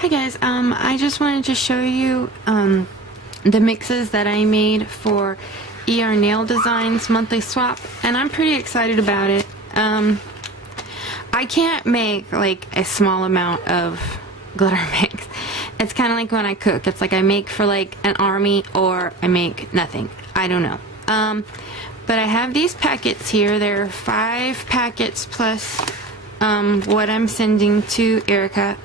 Hi guys, I just wanted to show you the mixes that I made for ERNailDesigns monthly swap, and I'm pretty excited about it. I can't make like a small amount of glitter mix. It's kind of like when I cook. It's like I make for like an army or I make nothing. I don't know. But I have these packets here. There are 5 packets plus what I'm sending to Erica.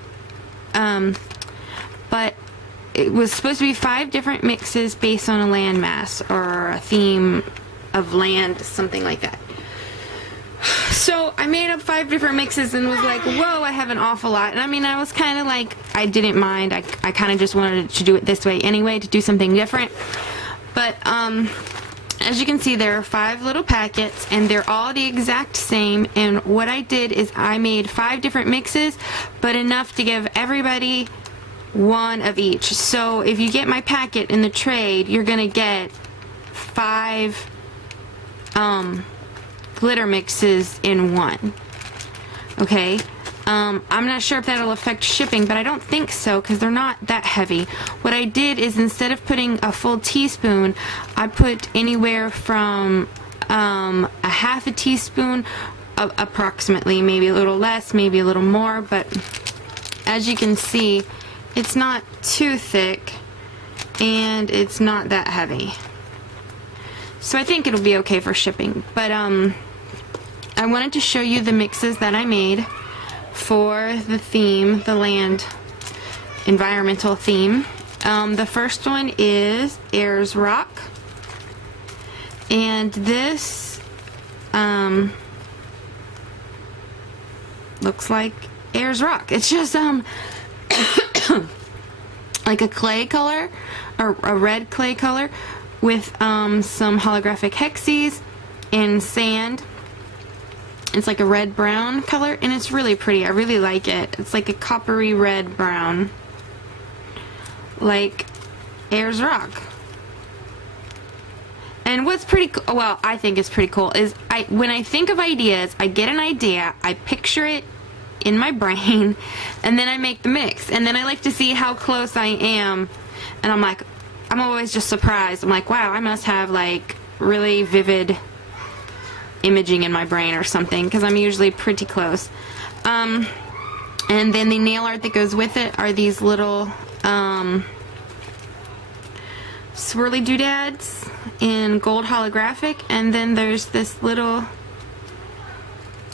But it was supposed to be 5 different mixes based on a landmass or a theme of land, something like that. So I made up 5 different mixes and was like, whoa, I have an awful lot. And I mean, I was kind of like, I didn't mind. I kind of just wanted to do it this way anyway, to do something different. But as you can see, there are 5 little packets and they're all the exact same. And what I did is I made 5 different mixes, but enough to give everybody one of each. So if you get my packet in the trade, you're gonna get 5 glitter mixes in one. Okay, I'm not sure if that'll affect shipping, but I don't think so because they're not that heavy. What I did is instead of putting a full teaspoon, I put anywhere from a half a teaspoon, approximately, maybe a little less, maybe a little more, but as you can see, it's not too thick and it's not that heavy. So I think it'll be okay for shipping. But I wanted to show you the mixes that I made for the theme, the land environmental theme. The first one is Ayers Rock, and this looks like Ayers Rock. It's just like a clay color, or a red clay color with some holographic hexes and sand. It's like a red-brown color, and it's really pretty. I really like it. It's like a coppery red-brown, like Ayers Rock. And what's pretty cool, well, I think is pretty cool, is when I think of ideas, I get an idea, I picture it in my brain, and then I make the mix. And then I like to see how close I am, and I'm like, I'm always just surprised. I'm like, wow, I must have like really vivid imaging in my brain or something, because I'm usually pretty close. And then the nail art that goes with it are these little swirly doodads in gold holographic, and then there's this little,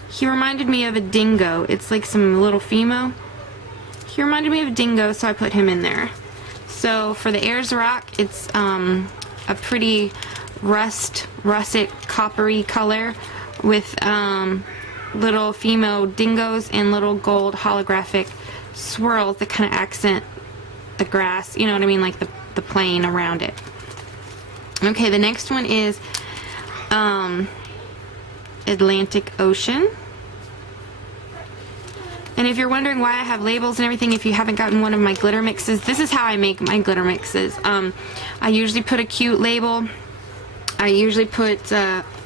he reminded me of a dingo. It's like some little Fimo. He reminded me of a dingo, so I put him in there. So for the Ayers Rock, it's a pretty russet coppery color with little Fimo dingoes and little gold holographic swirls that kind of accent the grass, you know what I mean, like the plain around it. Okay, the next one is Atlantic Ocean. And if you're wondering why I have labels and everything, if you haven't gotten one of my glitter mixes, this is how I make my glitter mixes. I usually put a cute label. I usually put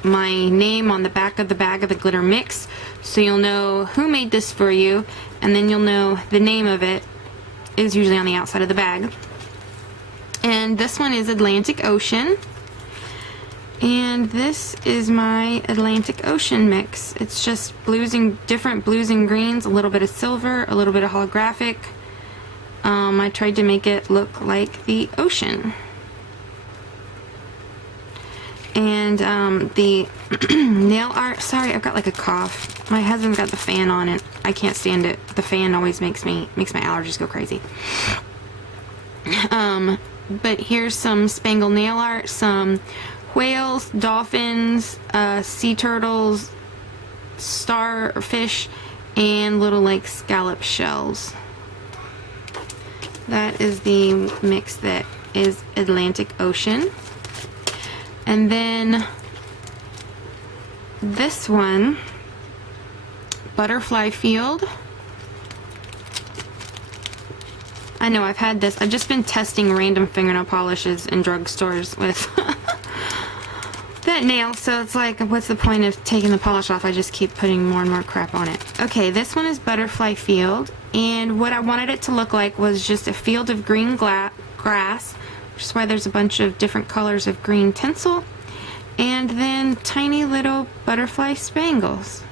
my name on the back of the bag of the glitter mix, so you'll know who made this for you, and then you'll know the name of it is usually on the outside of the bag. And this one is Atlantic Ocean. And this is my Atlantic Ocean mix. It's just different blues and greens, a little bit of silver, a little bit of holographic. I tried to make it look like the ocean. And the nail art, sorry, I've got like a cough. My husband's got the fan on and I can't stand it. The fan always makes my allergies go crazy. But here's some spangle nail art, some whales, dolphins, sea turtles, starfish, and little like scallop shells. That is the mix that is Atlantic Ocean. And then this one, Butterfly Field. I know I've had this. I've just been testing random fingernail polishes in drugstores with that nail, so it's like, what's the point of taking the polish off? I just keep putting more and more crap on it. Okay, this one is Butterfly Field, and what I wanted it to look like was just a field of green grass, which is why there's a bunch of different colors of green tinsel, and then tiny little butterfly spangles.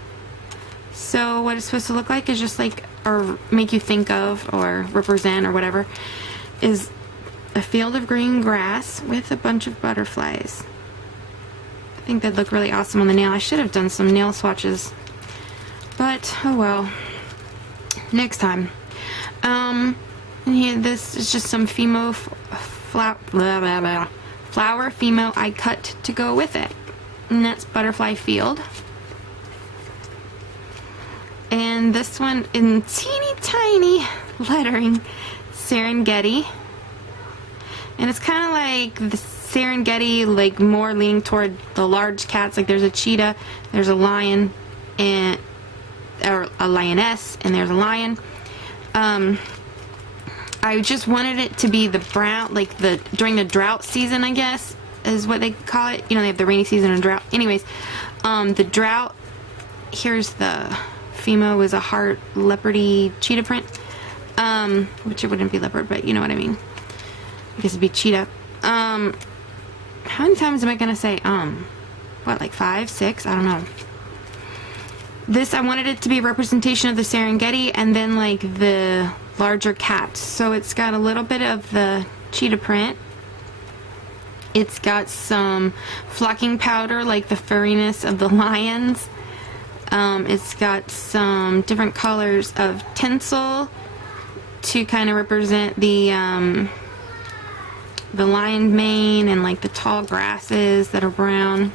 So what it's supposed to look like is just like, or make you think of, or represent, or whatever, is a field of green grass with a bunch of butterflies. I think that'd look really awesome on the nail. I should have done some nail swatches, but oh well. Next time. And here, this is just some Fimo flower Fimo I cut to go with it, and that's Butterfly Field. And this one in teeny tiny lettering, Serengeti. And it's kind of like the Serengeti, like more leaning toward the large cats. Like there's a cheetah, there's a lion, and or a lioness, and there's a lion. I just wanted it to be the brown, like the during the drought season, I guess is what they call it. You know, they have the rainy season and drought. Anyways, the drought. Here's the Fimo is a heart leopardy cheetah print, which it wouldn't be leopard, but you know what I mean. I guess it'd be cheetah. How many times am I gonna say what, like 5, 6? I don't know. This, I wanted it to be a representation of the Serengeti and then like the larger cats. So it's got a little bit of the cheetah print. It's got some flocking powder, like the furriness of the lions. It's got some different colors of tinsel to kind of represent the lion mane and like the tall grasses that are brown.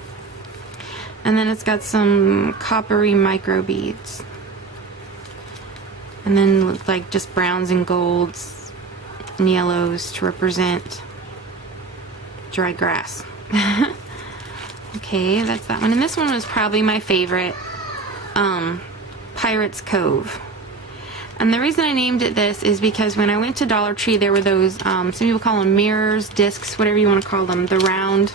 And then it's got some coppery micro beads. And then like just browns and golds and yellows to represent dry grass. Okay, that's that one. And this one was probably my favorite, Pirate's Cove. And the reason I named it this is because when I went to Dollar Tree, there were those, some people call them mirrors, discs, whatever you want to call them, the round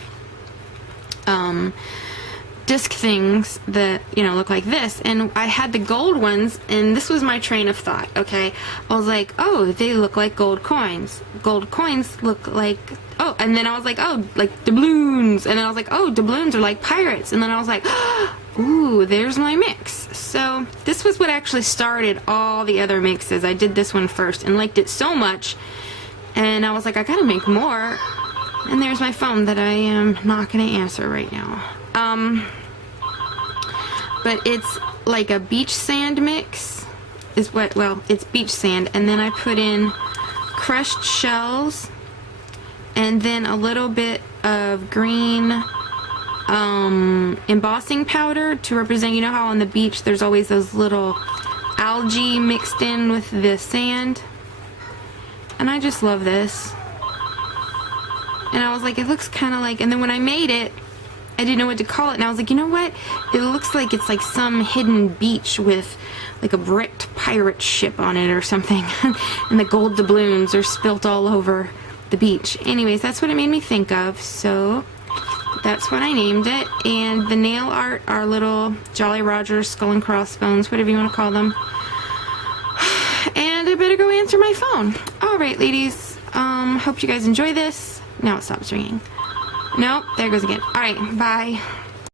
disc things that, you know, look like this. And I had the gold ones, and this was my train of thought, okay? I was like, oh, they look like gold coins. Gold coins look like, oh, and then I was like, oh, like doubloons. And then I was like, oh, doubloons are like pirates. And then I was like, ooh, there's my mix. So this was what actually started all the other mixes. I did this one first and liked it so much, and I was like, I gotta make more. And there's my phone that I am not gonna answer right now. But it's like a beach sand mix is what, well, it's beach sand, and then I put in crushed shells and then a little bit of green embossing powder to represent, you know how on the beach there's always those little algae mixed in with the sand, and I just love this. And I was like, it looks kind of like, and then when I made it, I didn't know what to call it, and I was like, you know what, it looks like it's like some hidden beach with like a bricked pirate ship on it or something. And the gold doubloons are spilt all over the beach. Anyways, that's what it made me think of, so that's what I named it. And the nail art are little Jolly Roger skull and crossbones, whatever you want to call them. And I better go answer my phone. Alright, ladies, hope you guys enjoy this. Now it stops ringing. Nope, there it goes again. Alright, bye.